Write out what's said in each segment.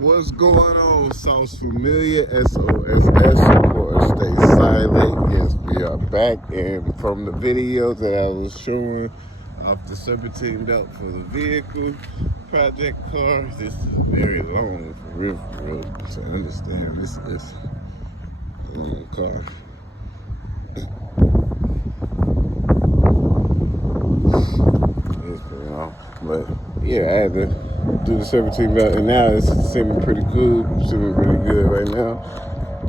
What's going on? Sounds familiar. SOSS, or stay silent. Yes, we are back. And from the video that I was showing off the serpentine belt for the vehicle project car, this is very long for real. So understand this is a long car. It's pretty long. But yeah, I had to do the serpentine belt, and now it's seeming pretty cool, seeming pretty good right now.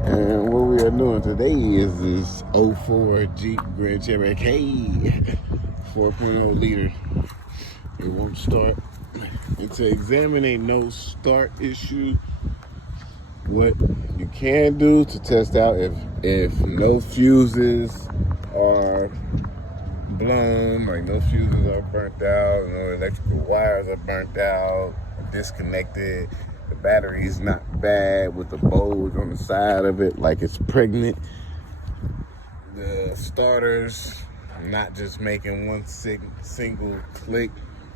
And what we are doing today is this 04 Jeep Grand Cherokee 4.0 liter. It won't start. And to examine a no start issue, what you can do to test out if no fuses are blown, like no fuses are burnt out, no electrical wires are burnt out, disconnected, the battery is not bad with the bulge on the side of it like it's pregnant, the starters not just making one single click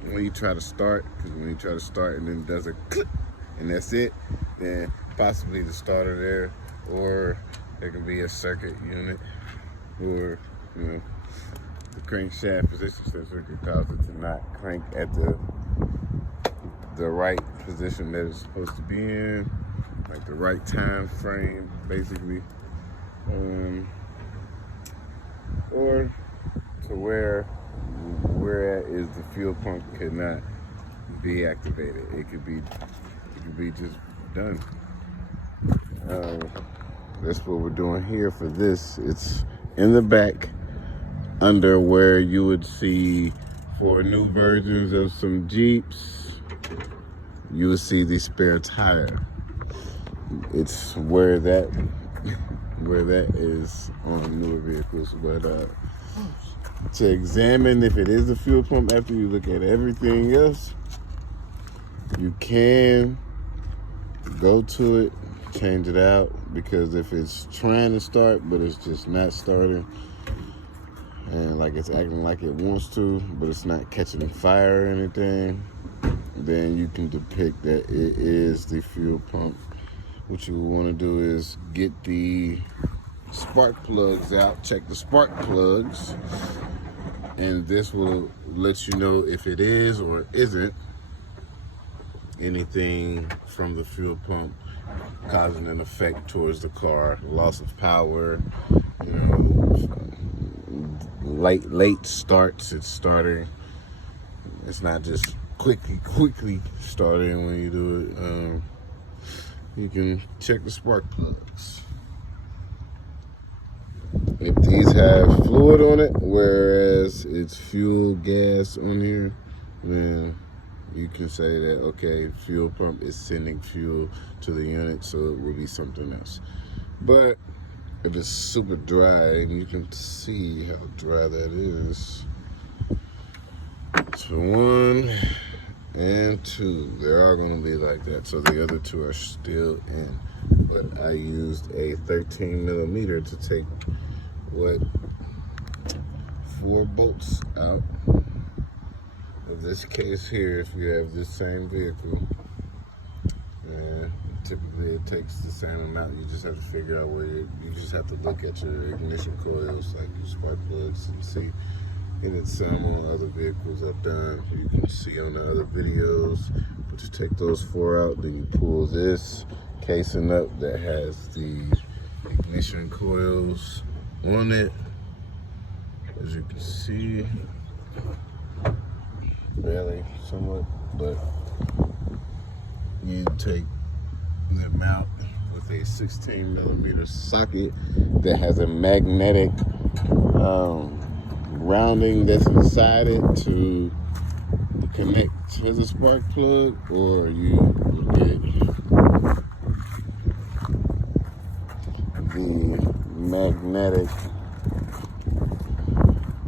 when you try to start, because when you try to start and then it does a click and that's it, then possibly the starter there, or there can be a circuit unit, or the crankshaft position sensor could cause it to not crank at the right position that it's supposed to be in, like the right time frame, basically, or to where at is the fuel pump could not be activated. It could be just done. That's what we're doing here for this. It's in the back, under where you would see for new versions of some Jeeps, you would see the spare tire. It's where that is on newer vehicles. But to examine if it is a fuel pump after you look at everything else, you can go to it, change it out, because if it's trying to start but it's just not starting, and like it's acting like it wants to, but it's not catching fire or anything, then you can depict that it is the fuel pump. What you want to do is get the spark plugs out, check the spark plugs, and this will let you know if it is or isn't anything from the fuel pump causing an effect towards the car, loss of power, late starts. It's starting. It's not just quickly starting when you do it. You can check the spark plugs. If these have fluid on it, whereas it's fuel gas on here, then you can say that, okay, fuel pump is sending fuel to the unit, so it will be something else. But if it's super dry, and you can see how dry that is. So 1 and 2, they're all gonna be like that. So the other 2 are still in. But I used a 13 millimeter to take 4 bolts out of this case here. If you have this same vehicle, and typically it takes the same amount. You just have to figure out where you just have to look at your ignition coils, like your spark plugs, and see. And it's some on other vehicles I've done. You can see on the other videos. But you take those 4 out, then you pull this casing up that has the ignition coils on it. As you can see, barely, somewhat, but you take them out with a 16 millimeter socket that has a magnetic rounding that's inside it to connect to the spark plug, or you will get the magnetic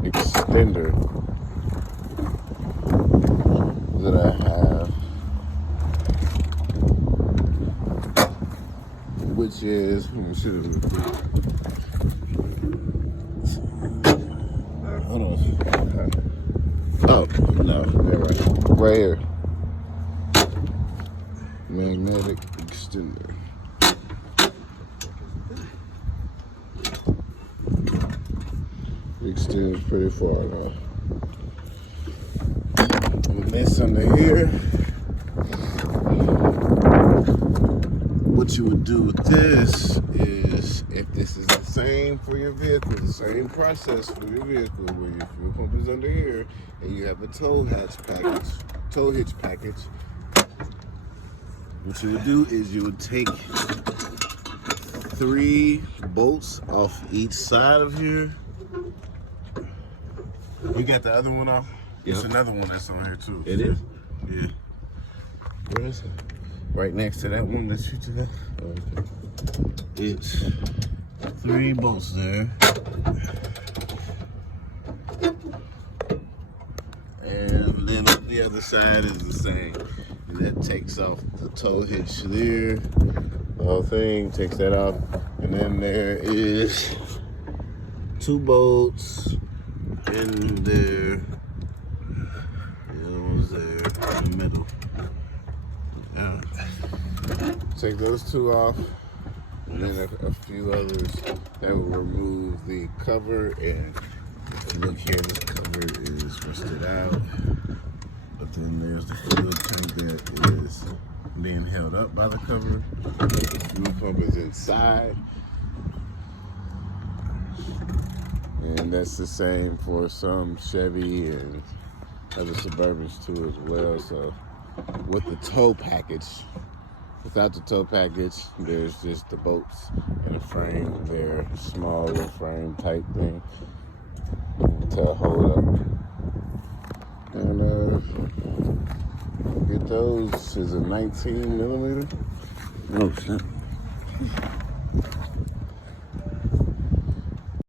extender that I have, which is, let me see this real quick. Hold on. Oh, no, right here. No, magnetic extender. It extends pretty far now. And this under here, what you would do with this is, if this is the same for your vehicle, the same process for your vehicle, where your fuel pump is under here, and you have a tow hitch package, what you would do is you would take 3 bolts off each side of here. You got the other one off? Yep. There's another one that's on here too. It is? Yeah. Where is it? Right next to that one that you took. Okay. It's 3 bolts there. And then on the other side is the same. And that takes off the tow hitch there. The whole thing takes that off. And then there is 2 bolts in there. The other one's there in the middle. Take those 2 off, and then a few others that will remove the cover. And if you look here, this cover is rusted out. But then there's the fuel tank that is being held up by the cover. The fuel pump is inside. And that's the same for some Chevy and other Suburbans too as well. So with the tow package, without the tow package, there's just the bolts and a frame there, small little frame type thing to hold up. And get those is a 19 millimeter. Oh shit.